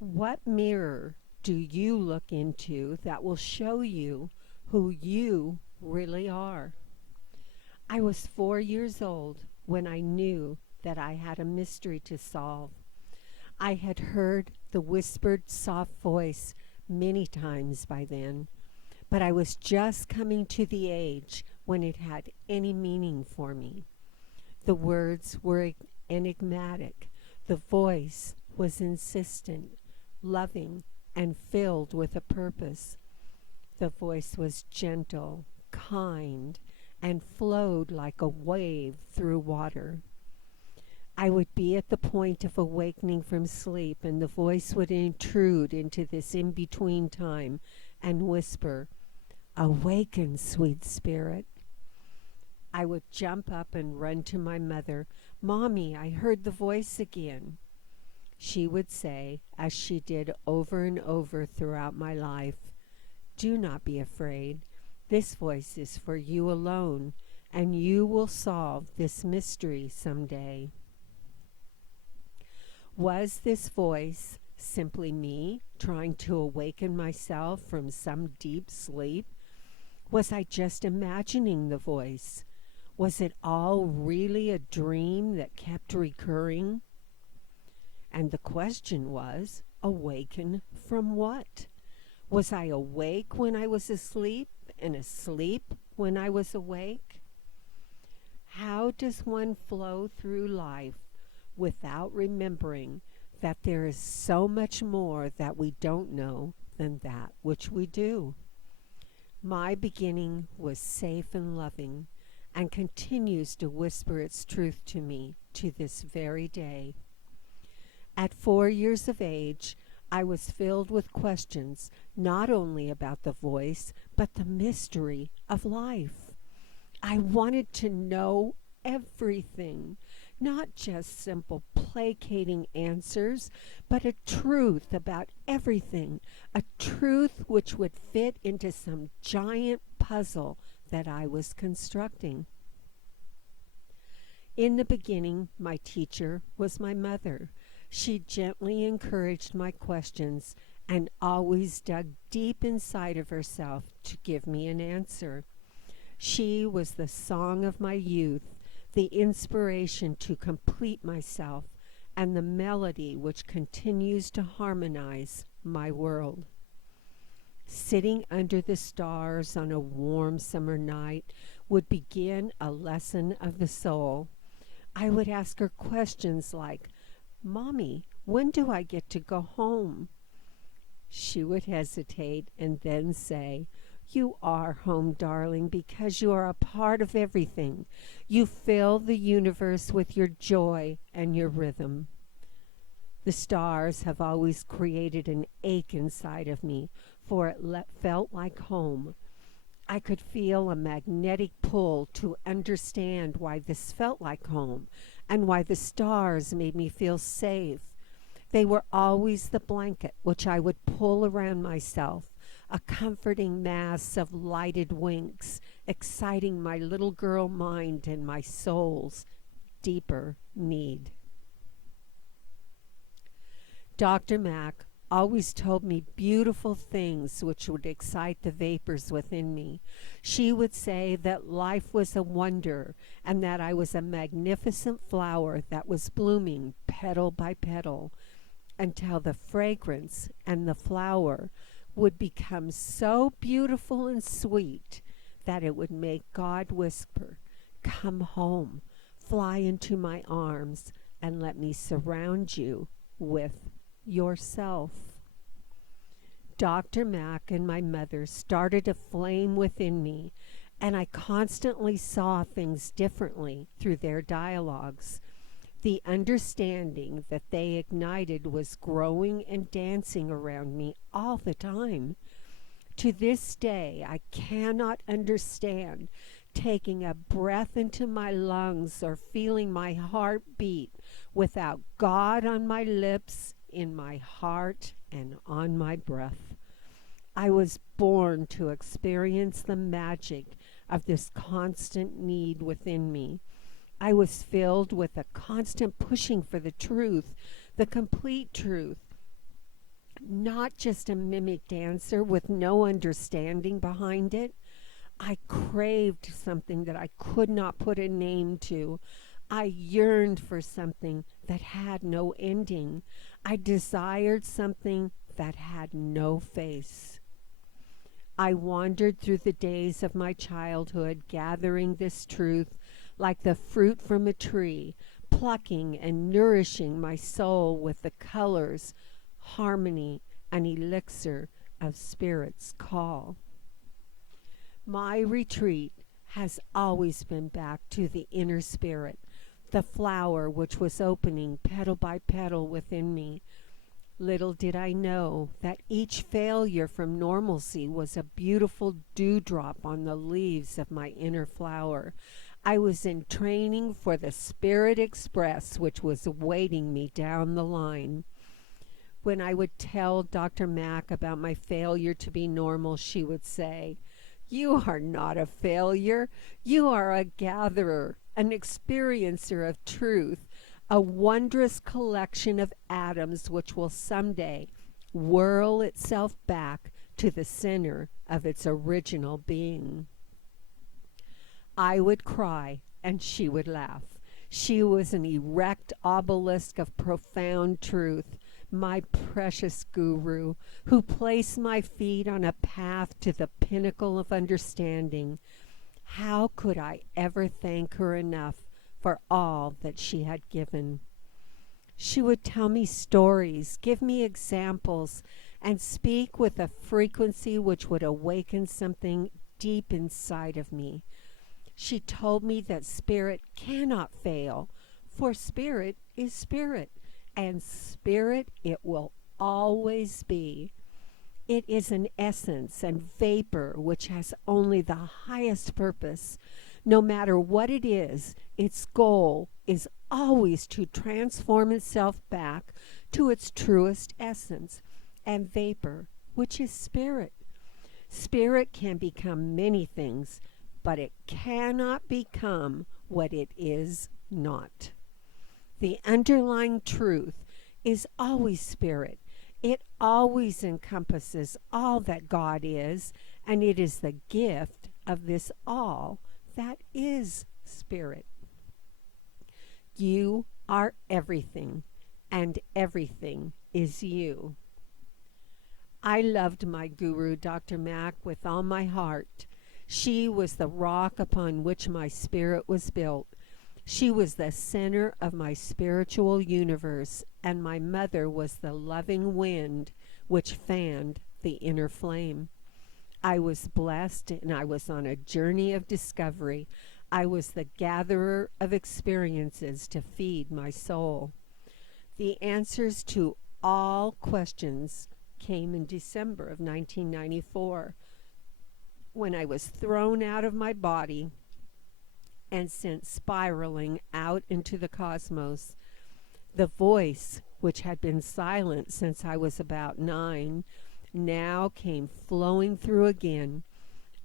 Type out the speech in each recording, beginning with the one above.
What mirror do you look into that will show you who you really are? I was 4 years old when I knew that I had a mystery to solve. I had heard the whispered soft voice many times by then, but I was just coming to the age when it had any meaning for me. The words were enigmatic. The voice was insistent, loving, and filled with a purpose. The voice was gentle, kind, and flowed like a wave through water. I would be at the point of awakening from sleep, and the voice would intrude into this in between time and whisper, "Awaken, sweet spirit." I would jump up and run to my mother. "Mommy, I heard the voice again." She would say, as she did over and over throughout my life, "Do not be afraid. This voice is for you alone, and you will solve this mystery someday." Was this voice simply me trying to awaken myself from some deep sleep? Was I just imagining the voice? Was it all really a dream that kept recurring? And the question was, awaken from what? Was I awake when I was asleep and asleep when I was awake? How does one flow through life without remembering that there is so much more that we don't know than that which we do? My beginning was safe and loving and continues to whisper its truth to me to this very day. At 4 years of age, I was filled with questions not only about the voice, but the mystery of life. I wanted to know everything, not just simple placating answers, but a truth about everything, a truth which would fit into some giant puzzle that I was constructing. In the beginning, my teacher was my mother. She gently encouraged my questions and always dug deep inside of herself to give me an answer. She was the song of my youth, the inspiration to complete myself, and the melody which continues to harmonize my world. Sitting under the stars on a warm summer night would begin a lesson of the soul. I would ask her questions like, "Mommy, when do I get to go home?" She would hesitate and then say, "You are home, darling, because you are a part of everything. You fill the universe with your joy and your rhythm." The stars have always created an ache inside of me, for it felt like home. I could feel a magnetic pull to understand why this felt like home and why the stars made me feel safe. They were always the blanket which I would pull around myself, a comforting mass of lighted winks, exciting my little girl mind and my soul's deeper need. Dr. Mack always told me beautiful things which would excite the vapors within me. She would say that life was a wonder and that I was a magnificent flower that was blooming petal by petal until the fragrance and the flower would become so beautiful and sweet that it would make God whisper, "Come home, fly into my arms, and let me surround you with yourself." Dr. Mack and my mother started a flame within me, and I constantly saw things differently through their dialogues. The understanding that they ignited was growing and dancing around me all the time. To this day, I cannot understand taking a breath into my lungs or feeling my heart beat without God on my lips, in my heart, and on my breath. I was born to experience the magic of this constant need within me. I was filled with a constant pushing for the truth, the complete truth, not just a mimicked answer with no understanding behind it. I craved something that I could not put a name to. I yearned for something that had no ending. I desired something that had no face. I wandered through the days of my childhood, gathering this truth like the fruit from a tree, plucking and nourishing my soul with the colors, harmony, and elixir of Spirit's call. My retreat has always been back to the inner spirit, the flower which was opening petal by petal within me. Little did I know that each failure from normalcy was a beautiful dewdrop on the leaves of my inner flower. I was in training for the Spirit Express, which was awaiting me down the line. When I would tell Dr. Mack about my failure to be normal, she would say, "You are not a failure. You are a gatherer, an experiencer of truth, a wondrous collection of atoms which will someday whirl itself back to the center of its original being." I would cry and she would laugh. She was an erect obelisk of profound truth, my precious guru, who placed my feet on a path to the pinnacle of understanding. How could I ever thank her enough for all that she had given? She would tell me stories, give me examples, and speak with a frequency which would awaken something deep inside of me. She told me that spirit cannot fail, for spirit is spirit, and spirit it will always be. It is an essence and vapor which has only the highest purpose. No matter what it is, its goal is always to transform itself back to its truest essence and vapor, which is spirit. Spirit can become many things, but it cannot become what it is not. The underlying truth is always spirit. It always encompasses all that God is, and it is the gift of this all that is spirit. You are everything, and everything is you. I loved my guru, Dr. Mack, with all my heart. She was the rock upon which my spirit was built. She was the center of my spiritual universe, and my mother was the loving wind which fanned the inner flame. I was blessed, and I was on a journey of discovery. I was the gatherer of experiences to feed my soul. The answers to all questions came in December of 1994, when I was thrown out of my body and sent spiraling out into the cosmos. The voice, which had been silent since I was about 9, now came flowing through again.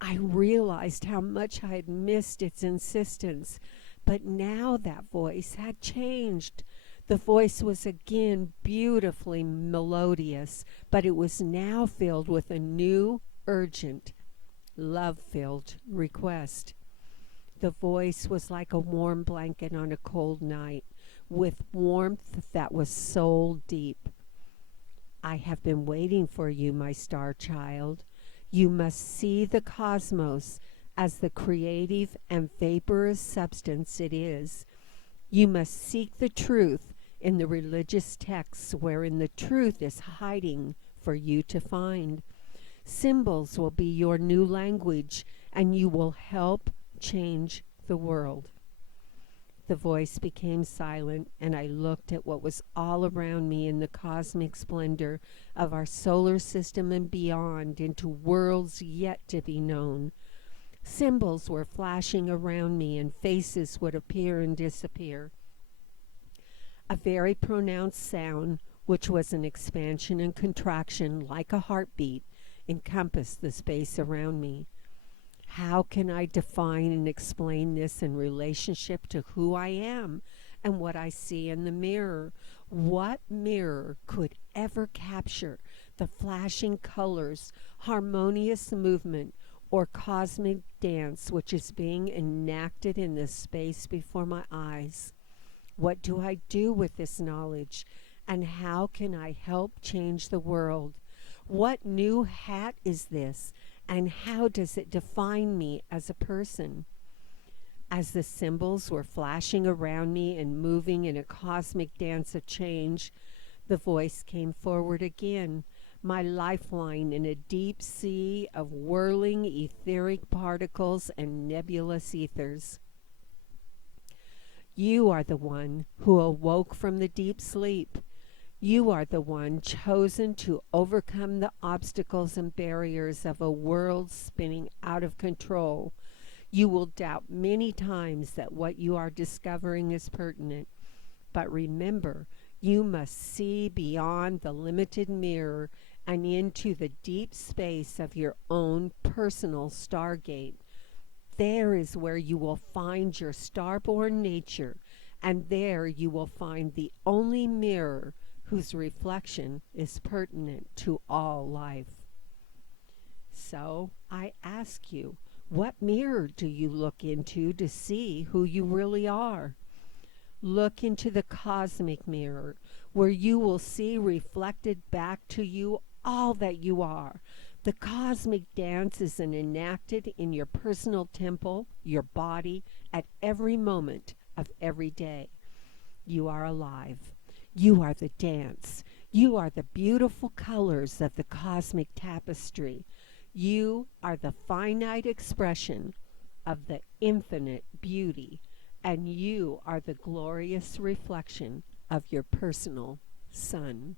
I realized how much I had missed its insistence, but now that voice had changed. The voice was again beautifully melodious, but it was now filled with a new, urgent, love-filled request. The voice was like a warm blanket on a cold night, with warmth that was soul deep. I have been waiting for you, my star child. You must see the cosmos as the creative and vaporous substance it is. You must seek the truth in the religious texts wherein the truth is hiding for you to find. Symbols will be your new language, and you will help change the world. The voice became silent, and I looked at what was all around me in the cosmic splendor of our solar system and beyond, into worlds yet to be known. Symbols were flashing around me, and faces would appear and disappear. A very pronounced sound, which was an expansion and contraction like a heartbeat, encompassed the space around me. How can I define and explain this in relationship to who I am and what I see in the mirror? What mirror could ever capture the flashing colors, harmonious movement, or cosmic dance which is being enacted in the space before my eyes. What do I do with this knowledge? And how can I help change the world? What new hat is this? And how does it define me as a person? As the symbols were flashing around me and moving in a cosmic dance of change, the voice came forward again, my lifeline in a deep sea of whirling etheric particles and nebulous ethers. You are the one who awoke from the deep sleep. You are the one chosen to overcome the obstacles and barriers of a world spinning out of control. You will doubt many times that what you are discovering is pertinent. But remember, you must see beyond the limited mirror and into the deep space of your own personal stargate. There is where you will find your starborn nature, and there you will find the only mirror whose reflection is pertinent to all life. So I ask you, what mirror do you look into to see who you really are? Look into the cosmic mirror, where you will see reflected back to you all that you are. The cosmic dance is enacted in your personal temple, your body, at every moment of every day. You are alive. You are the dance. You are the beautiful colors of the cosmic tapestry. You are the finite expression of the infinite beauty, and you are the glorious reflection of your personal sun.